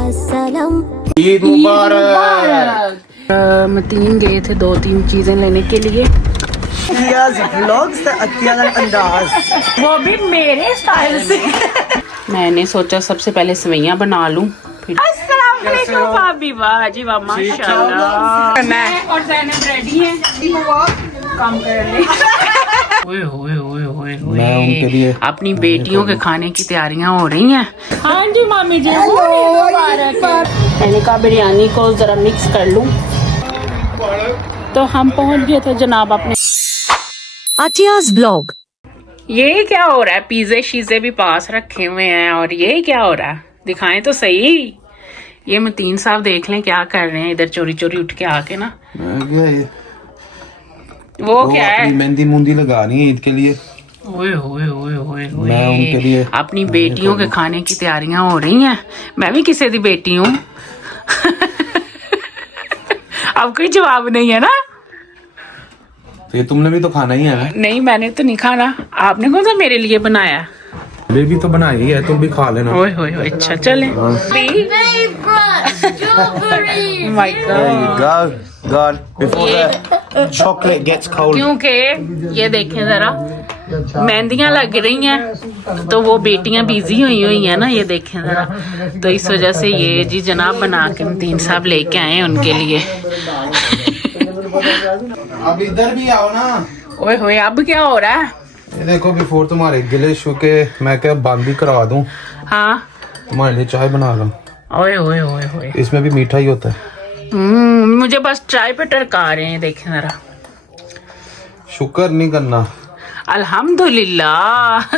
अस्सलाम। ईद मुबारक। मतीन गए थे 2-3 चीजें लेने के लिए, वो भी मेरे स्टाइल से। मैंने सोचा सबसे पहले सेवइयां बना लूं, फिर अस्सलाम वालेकुम भाभी, वाह जी वाह माशाल्लाह। मैं और ज़ैनब रेडी हैं काम करने। ओए होए होए होए मैं उनके लिए अपनी बेटियों के खाने की तैयारियां हो रही हैं। हाँ जी मामी जी, मैंने कहा बिरयानी को जरा मिक्स कर लूं, तो हम पहुंच गए थे जनाब अपने आतियाज़ ब्लॉग। ये क्या हो रहा है? पिज़्ज़े शीज़े भी पास रखे हुए हैं, और ये क्या हो रहा है? दिखाएं तो सही। ये मतीन साहब देख लें क्या कर रहे हैं इधर चोरी चोरी उठ के आके ना। वो क्या है? मेहंदी मुंदी लगानी है ईद के लिए। ओए होए होए होए होए। मैं उनके लिए अपनी बेटियों के खाने की तैयारियां हो रही हैं। मैं भी किसी दी बेटी हूँ। अब कोई जवाब नहीं है ना? तो ये तुमने भी तो खाना ही है। नहीं, मैंने तो नहीं खाना। आपने कौन सा मेरे लिए बनाया? ये भी तो बनाई है, तुम भी खा लेना। ओए होए होए, अच्छा चले। My God. God, before the chocolate gets cold. क्योंकि ये देखें जरा, मेहंदियां लग रही हैं तो वो बेटियां बिजी हुई हैं ना, ये देखें जरा। तो इस वजह से ये जी जनाब बना के मतीन साहब लेके आए हैं उनके लिए। अब इधर भी आओ ना। ओए होए, अब क्या हो रहा है? ये देखो, बिफोर तुम्हारे गिले शुके मैं क्या बंद ही करवा दूं। हाँ, तुम्हारे लिए चाय बना रहा हूं। ओए होए होए होए, इसमें भी मीठा ही होता है। मुझे बस चाय पे टरका रहे हैं, देखें जरा। शुक्र नहीं करना। अल्हम्दुलिल्लाह।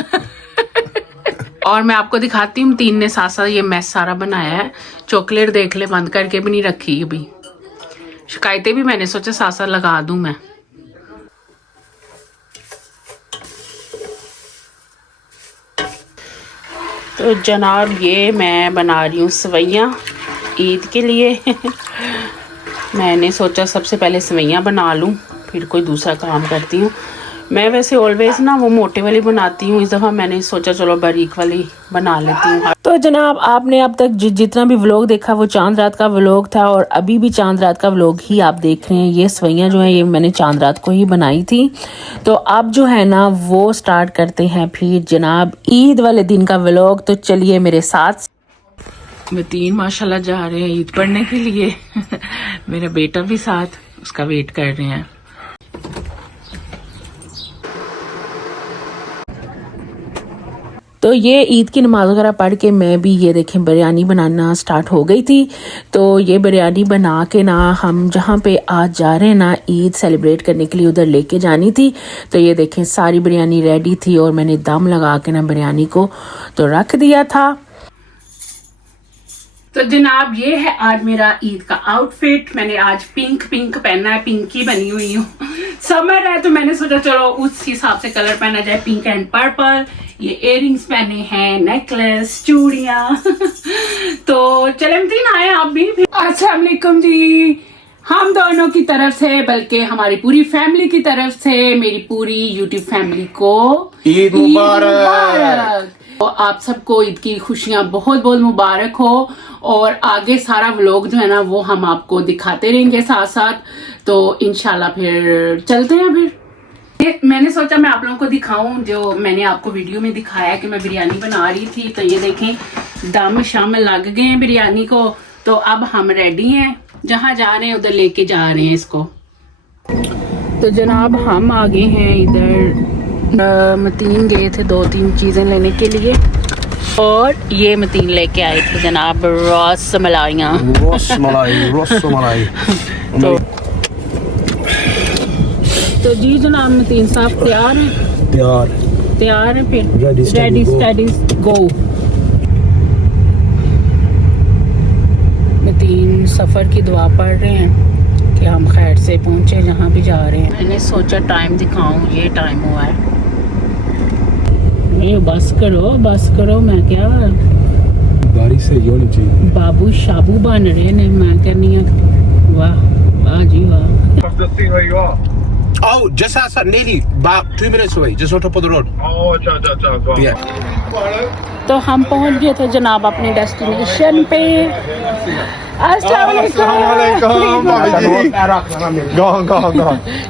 और मैं आपको दिखाती हूँ, तीन ने साथ साथ ये मैस सारा बनाया है। चॉकलेट देख ले, बंद करके भी नहीं रखी अभी। शिकायतें भी मैंने सोचा साथ साथ लगा दूं मैं। तो जनाब ये मैं बना रही हूँ सेवइयां ईद के लिए। मैंने सोचा सबसे पहले सेवइयां बना लूं, फिर कोई दूसरा काम करती हूँ। मैं वैसे ऑलवेज ना वो मोटे वाली बनाती हूँ, इस दफ़ा मैंने सोचा चलो बारीक वाली बना लेती हूँ। तो जनाब आपने अब तक जितना भी व्लॉग देखा वो चांद रात का व्लॉग था, और अभी भी चांद रात का व्लॉग ही आप देख रहे हैं। ये सेवइयां जो हैं ये मैंने चांद रात को ही बनाई थी। तो अब जो है ना वो स्टार्ट करते हैं फिर जनाब ईद वाले दिन का व्लॉग। तो चलिए मेरे साथ। मतीन माशाल्लाह जा रहे हैं ईद पढ़ने के लिए। मेरा बेटा भी साथ, उसका वेट कर रहे हैं। तो ये ईद की नमाज वगैरह पढ़ के मैं भी ये देखें बिरयानी बनाना स्टार्ट हो गई थी। तो ये बिरयानी बना के ना हम जहाँ पे आज जा रहे हैं ना ईद सेलिब्रेट करने के लिए उधर लेके जानी थी। तो ये देखें सारी बिरयानी रेडी थी और मैंने दम लगा के ना बिरयानी को तो रख दिया था। तो जनाब ये है आज मेरा ईद का आउटफिट। मैंने आज पिंक पहना है, पिंकी बनी हुई हूँ। समर है तो मैंने सोचा चलो उस हिसाब से कलर पहना जाए, पिंक एंड पर्पल। ये इयररिंग्स पहने हैं, नेकलेस, चूड़ियाँ। तो चले मतीन आए आप भी। अस्सलाम वालेकुम जी, हम दोनों की तरफ से, बल्कि हमारी पूरी फैमिली की तरफ से, मेरी पूरी यूट्यूब फैमिली को ईद मुबारक। तो आप सबको ईद की खुशियां बहुत बहुत मुबारक हो। और आगे सारा व्लॉग जो है ना वो हम आपको दिखाते रहेंगे साथ साथ। तो इंशाल्लाह फिर चलते हैं। फिर मैंने सोचा मैं आप लोगों को दिखाऊं जो मैंने आपको वीडियो में दिखाया कि मैं बिरयानी बना रही थी। तो ये देखें दम शम लग गए हैं बिरयानी को। तो अब हम रेडी हैं, जहाँ जा रहे हैं उधर लेके जा रहे हैं इसको। तो जनाब हम आ गए हैं इधर। मतीन गए थे 2-3 चीजें लेने के लिए, और ये मतीन लेके आए थे जनाब रसमलाइयाँ। तो जी जनाब मतीन साहब तैयार हैं? तैयार हैं। फिर रेडी स्टडी गो। मतीन सफर की दुआ पढ़ रहे हैं कि हम खैर से पहुंचे जहाँ भी जा रहे हैं। मैंने सोचा टाइम दिखाऊं, ये टाइम हुआ है। बस करो, मैं क्या बारिश से होनी चाहिए। बाबू शाबू बन रहे ने, मैं कहनी वाह वाह जी वाह। Oh, just outside, nearly about 2 minutes away, just on top of the road. Oh, अच्छा, go on. Yeah. तो हम पहुंच गए थे जनाब अपने डेस्टिनेशन पे। अस्सलाम वालेकुम।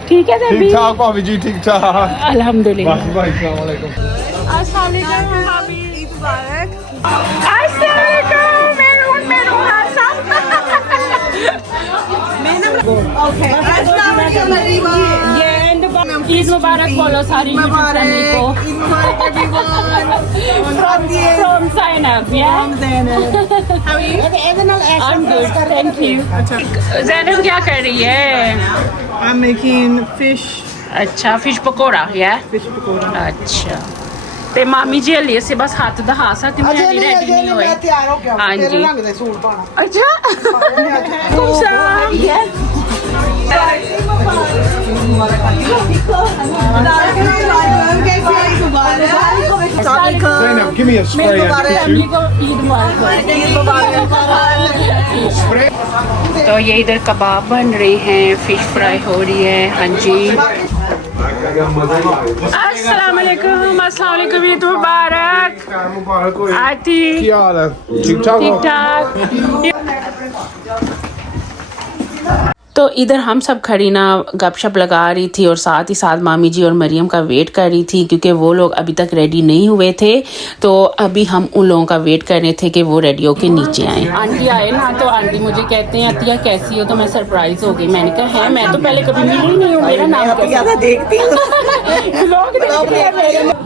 ठीक है ठीक ठाक भाभी जी, ठीक ठाक। अल्हम्दुलिल्लाह। अस्सलाम वालेकुम। ईद मुबारक बोलो सारी फैमिली को। From Zainab, yeah. How are you? I'm good, thank you. Zainab क्या कर रही है? I'm making fish. अच्छा, fish pakora, yeah. Fish pakora. अच्छा ਤੇ ਮਾਮੀ ਜੀ ਹਲੇ ਸੇ ਬਸ ਹੱਥ ਦਿਖਾ ਸਕ ਮੈਂ ਅਜੇ ਨਹੀਂ ਰੈਡੀ ਨਹੀਂ ਹੋਏ। ਮੈਂ ਤਿਆਰ ਹੋ ਗਿਆ ਹਾਂਜੀ। ਤੇਰੇ ਰੰਗ ਦੇ ਸੂਟ ਪਾਣਾ ਅੱਛਾ ਕੁਮਸਾ Zainab, give me a spray and family को ईद मुबारक। तो ये इधर कबाब बन रहे हैं, फिश फ्राई हो रही है। हाँ जी, अस्सलाम वालेकुम। अस्सलाम वालेकुम, ईद मुबारक। मुबारक हो। आती क्या हाल है? ठीक ठाक हो? ठीक ठाक। तो इधर हम सब खड़ी ना गपशप लगा रही थी और साथ ही साथ मामी जी और मरियम का वेट कर रही थी क्योंकि वो लोग अभी तक रेडी नहीं हुए थे। तो अभी हम उन लोगों का वेट कर रहे थे कि वो रेडी होके नीचे आए। आंटी आए ना तो आंटी मुझे कहते हैं अतिया कैसी हो, तो मैं सरप्राइज हो गई। मैंने कहा है मैं तो पहले कभी मिली ही नहीं हूँ, मेरा नाम कैसे देखती हूँ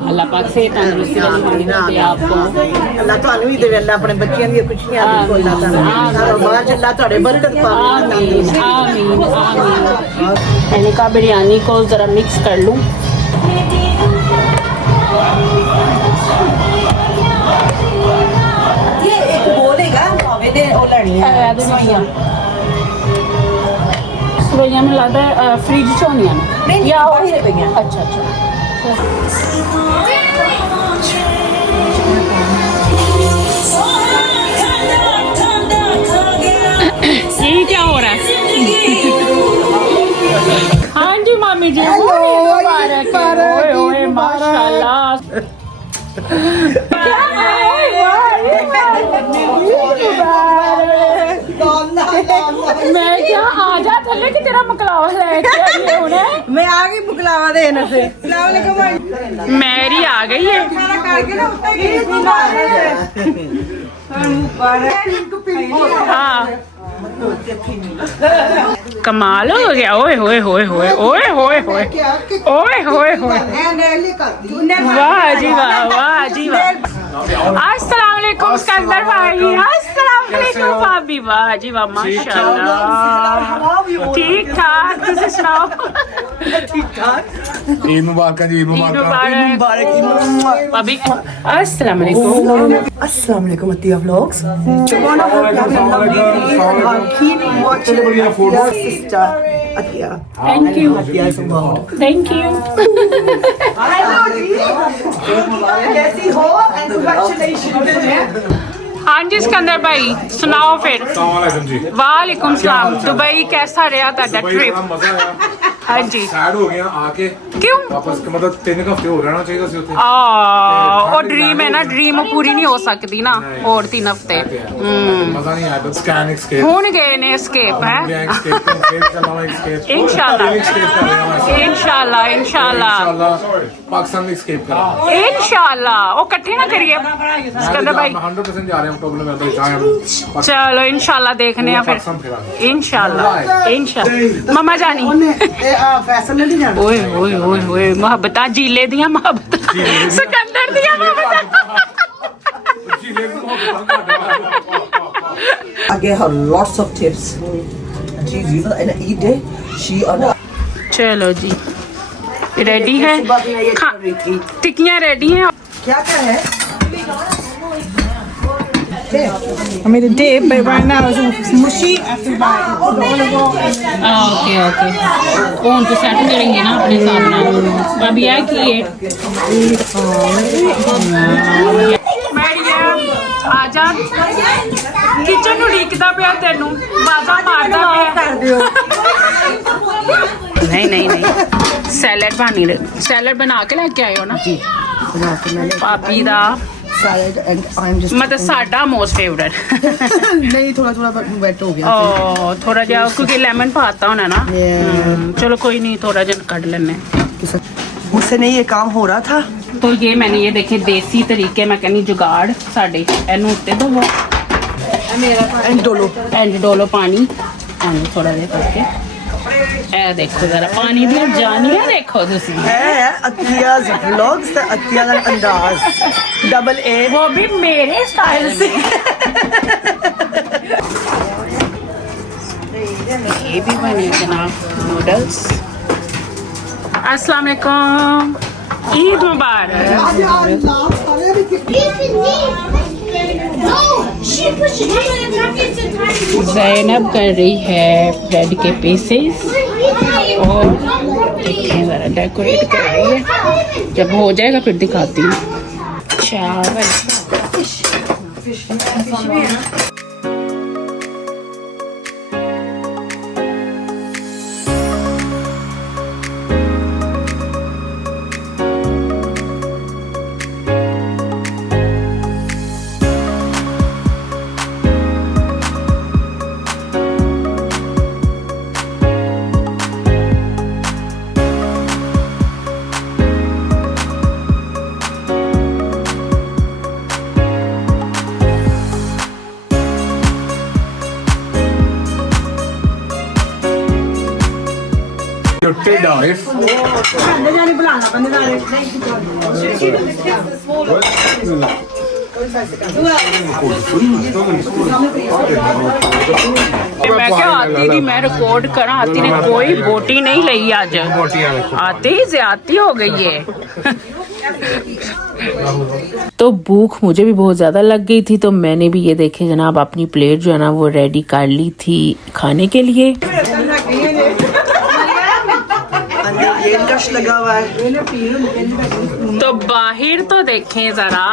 अल्लाह पाक से तंदुरुस्ती वाली दे आपको। ਅੱਲਾ ਤੁਹਾਨੂੰ ਵੀ ਦੇਵੇ ਅੱਲਾ ਆਪਣੇ ਬੱਚਿਆਂ ਦੀਆਂ ਖੁਸ਼ੀਆਂ ਦੀ ਕੋਈ ਨਾ ਕਾਰੋਬਾਰ ਚੱਲਾ ਤੁਹਾਡੇ ਬਰਕਤ ਪਾਵੇ आमीन आमीन आमीन। मैंने कहा बिरयानी को ज़रा मिक्स कर लूँ। ਇਹ ਇੱਕ ਬੋਲੇਗਾ ਭਾਵੇਂ ਦੇ ਉਹ ਲੈਣੀ ਹੈ ਸਵਾਈਆਂ सवैया में लगता है फ्रिज च होनियां ने नहीं, या बाहर ही पईयां। अच्छा अच्छा। ये क्या हो रहा है? हाँ जी मामी जी, मुबारक ओए ओए माशाल्लाह। मैं क्या आजा थल्ले कि तेरा मकलावा लेके आई हुणे। मैं आ गई बुकलावा देने से अस्सलाम वालेकुम मेरी आ गई है। खाना करके ना उत्ते गई हाँ कमाल हो गया। ओए होए होए होए ओए होए होए ओए होए होए वाह जी वाह, वाह जी वाह। अस्सलाम वालेकुम सिकंदर भाई, अस्सलाम वालेकुम भाभी, वाह जी वाह माशाल्लाह। ठीक ठाक, तुझे सुनाओ? ईद मुबारक जी, ईद मुबारक। भाभी अस्सलाम वालेकुम। अस्सलाम वालेकुम Atia vlogs keep watching your sister Atia. Thank you Atia is involved. Thank you. कैसी हो and congratulations. हाँ जी सिकंदर भाई सुनाओ फिर। वालेकुम जी। वालेकुम सलाम। दुबई कैसा रहा ਤੁਹਾਡਾ ट्रिप? मजा आया। हाँ जी। सैड हो गया आके क्यों? वापस मतलब 3 हफ्ते हो रहना चाहिए ਸੀ ਉੱਥੇ। ਉਹ ਡ੍ਰੀਮ ਹੈ ਨਾ, ਡ੍ਰੀਮ ਪੂਰੀ ਨਹੀਂ ਹੋ ਸਕਦੀ ਨਾ ਹੋਰ 3 ਹਫ਼ਤੇ। मजा नहीं आया। स्कैन एस्केप ਹੁਣ ਗਏ ਨੇ escape है एस्केप तो फिर चलावा एस्केप इंशाल्लाह एस्केप कर रहे हैं इंशाल्लाह इंशाल्लाह इंशाल्लाह पाकिस्तान में एस्केप करा इंशाल्लाह। ਉਹ ਇਕੱਠੇ ਨਾ ਕਰੀਏ सिकंदर भाई। 100% जा रहे हैं अक्टूबर में अंदर जाए हम चलो इंशाल्लाह देखने हैं फिर इंशाल्लाह इंशाल्लाह। मम्मा जानी फैसल नहीं जाना ओए ओए ओए ओए मोहब्बतां जीले दियां मोहब्बतां सिकंदर दियां मोहब्बतां। I gave her lots of tips. She's you know in an eat day she on चलो जी रेडी है टिक्कियां रेडी हैं। क्या क्या है I made a dip, but right now it's mushy after biting. Okay okay कौन तो सेट करेंगे ना अपने हिसाब ਨਾਲ। अभी है कि ये मैडम आजा किचन ਨੂੰ ਢੀਕਦਾ ਪਿਆ ਤੈਨੂੰ ਬਾਜ਼ਾ ਮਾਰਦਾ ਪਿਆ। नहीं नहीं नहीं सैलड बना के लेके आए हो ना जी। भाभी ਦਾ salad and I'm just मतलब साडा मोस्ट फेवरेट नहीं थोड़ा वेट हो गया ओ थोड़ा जा क्योंकि लेमन पाता होना ना चलो कोई नहीं थोड़ा जन काट लेने मुझसे नहीं ये काम हो रहा था तो ये मैंने ये देखे देसी तरीके मैं कहनी जुगाड़ साडे एनू उत्ते दो एंड डोलो पानी एंड थोड़ा दे करके ए देखो जरा पानी भी जानिया देखो तुसी है अतियाज व्लॉग्स ते अतिया दा अंदाज डबल ए वो भी मेरे स्टाइल से ये भी बने जनाब नूडल्स अस्सलाम वालेकुम ईद मुबारक ज़ैनब कर रही है ब्रेड के पीसेस और देखें ज़रा डेकोरेट कर रही है जब हो जाएगा फिर दिखाती हूँ चावल मैं क्या आती थी मैं रिकॉर्ड करा आती ने कोई बोटी नहीं ली आज आती ज्यादती हो गई है तो भूख मुझे भी बहुत ज़्यादा लग गई थी तो मैंने भी ये देखे जनाब अपनी प्लेट जो है ना वो रेडी कर ली थी खाने के लिए लगा हुआ है तो बाहर तो देखें जरा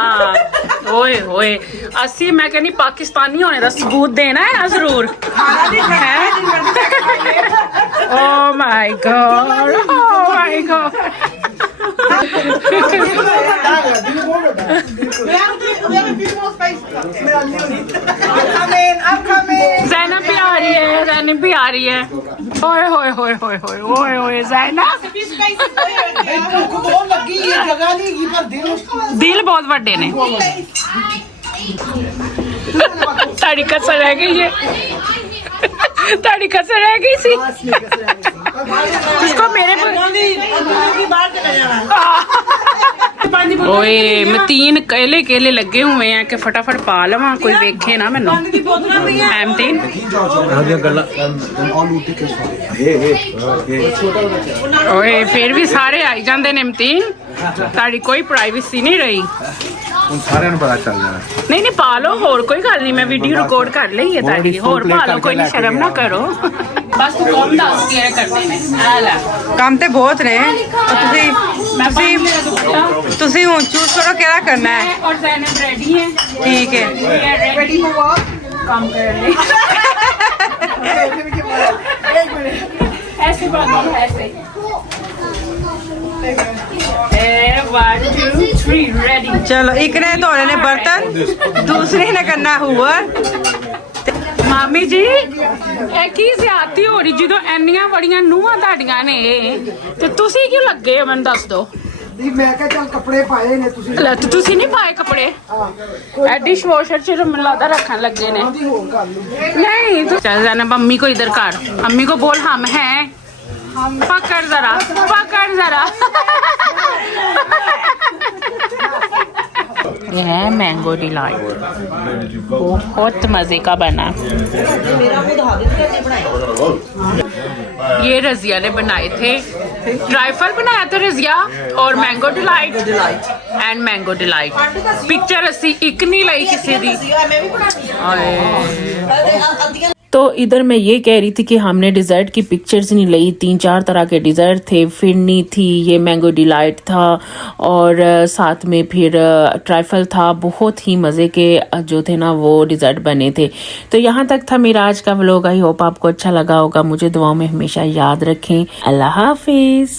ओए होए असी मैं कहनी पाकिस्तानी होने का सबूत देना है ना जरूर oh my God oh my God Zainab भी आ रही है ज़ैनब भी आ रही है ओए होए होए होए होए ओए ओए ज़ैनब दिल बहुत बड़े ने ताड़ी कसर रह गई है ताड़ी कसर रह गई सी इसको मेरे ओए मैं 3 केले लगे हुए हैं कि फटाफट पा लवा कोई देखे ना मैनू एमतीन ओए फिर भी सारे आई जाते ने इमतीन ताड़ी कोई प्राइवेसी नहीं रही सारे पता चल जाना नहीं पा लो होर कोई गल नहीं मैं वीडियो रिकॉर्ड कर ली है ताड़ी होर पा लो कोई नहीं शर्म ना करो बस तू कम दस के करने ने आ ले काम ते बहुत ने तुसी हुन चूज करो केड़ा करना है और ज़ैनब रेडी है ठीक है रेडी काम कर ले ऐसे बात ऐसे 1 2 3 रेडी चलो एक ने धोने ने बर्तन दूसरे ने करना हुआ मामी जी ਇਹ ਕੀ ਜ਼ਿਆਦਤੀ ਹੋ ਰਹੀ ਜਦੋਂ ਇੰਨੀਆਂ ਬੜੀਆਂ ਨੂੰਹਾਂ ਤੁਹਾਡੀਆਂ ਨੇ ਤੇ ਤੁਸੀਂ ਕਿਉਂ ਲੱਗੇ ਹੋ ਮੈਨੂੰ ਦੱਸ ਦਿਓ मैं क्या चल कपड़े पाए ने तुसी ਲੈ ਤੇ ਤੁਸੀਂ ਨਹੀਂ ਪਾਏ ਕੱਪੜੇ ਐ डिश वॉशर ਚ ਮੈਨੂੰ ਲੱਗਦਾ ਰੱਖਣ ਲੱਗੇ ਨੇ नहीं तो चल जाना मम्मी को इधर कर मम्मी को बोल हम हैं पकड़ जरा ये है मैंगो डिलाइट बहुत मजे का बना ये रजिया ने बनाए थे ट्राइफल बनाया था रजिया और mango delight and mango delight picture असी एक नहीं लाई किसी दी तो इधर मैं ये कह रही थी कि हमने डिज़र्ट की पिक्चर्स नहीं ली 3-4 तरह के डिज़र्ट थे फिरनी थी ये मैंगो डिलाइट था और साथ में फिर ट्राइफल था बहुत ही मज़े के जो थे ना वो डिज़र्ट बने थे तो यहाँ तक था मेरा आज का व्लॉग आई होप आपको अच्छा लगा होगा मुझे दुआओं में हमेशा याद रखें अल्लाह हाफिज़।